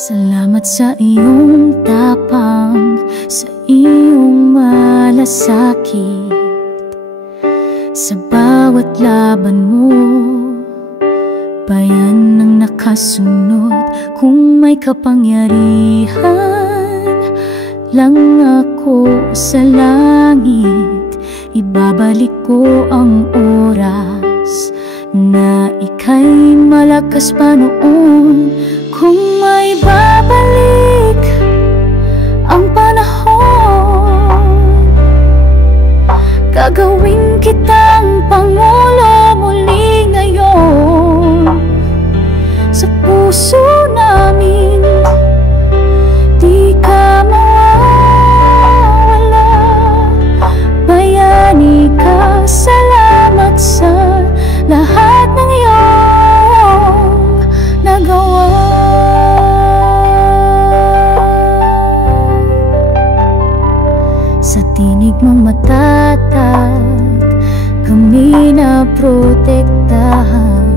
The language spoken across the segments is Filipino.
Salamat sa iyong tapang, sa iyong malasakit. Sa bawat laban mo, bayan ng nakasunod. Kung may kapangyarihan lang ako sa langit, ibabalik ko ang oras na ika'y malakas pa noon. Kung may babalik ang panahon, gagawin kitang Pangulo muli ngayon. Sa puso namin di ka mawawala. Bayani ka, salamat sa lahat ng iyong nagawa. Sa tinig mong matatag, kami na protektahan.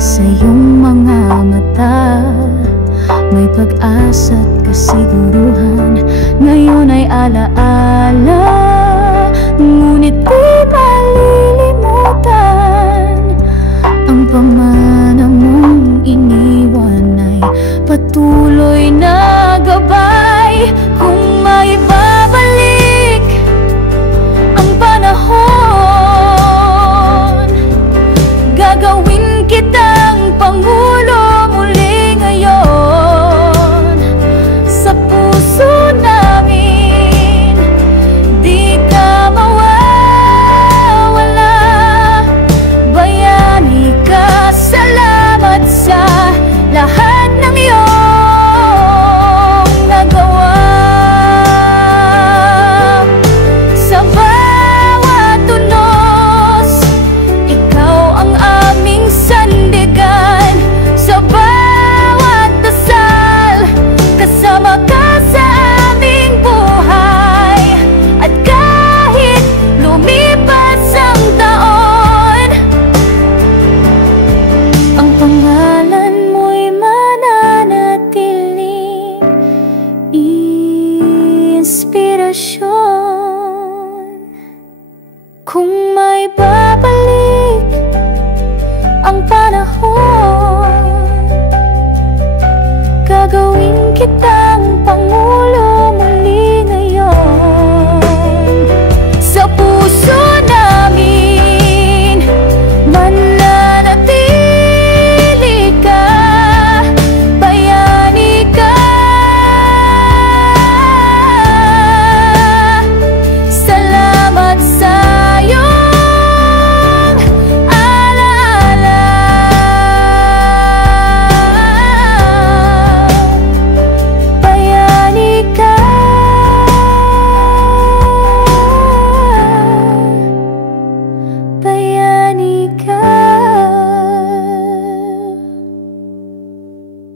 Sa iyong mga mata, may pag-asa't kasiguruhan. Ngayon ay alaala, ngunit di malilimutan. Ang pamana mong iniwan ay patuloy na gabay. Kung may babalik ang panahon, gagawin kitang Pangulo muli ngayon. Sa puso namin di ka mawawala. Bayani ka, salamat sa lahat ng iyong nagawa. Sa bawat tunos, ikaw ang aming sandigan. Sa bawat dasal, kasama ka sa aming buhay. At kahit lumipas ang taon, ang pangalan mo'y mananatiling inspirasyon. Kung may babalik ang panahon, gagawin kita